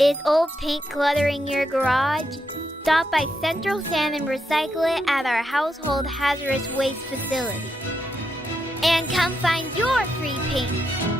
Is old paint cluttering your garage? Stop by Central Sand and recycle it at our household hazardous waste facility. And come find your free paint.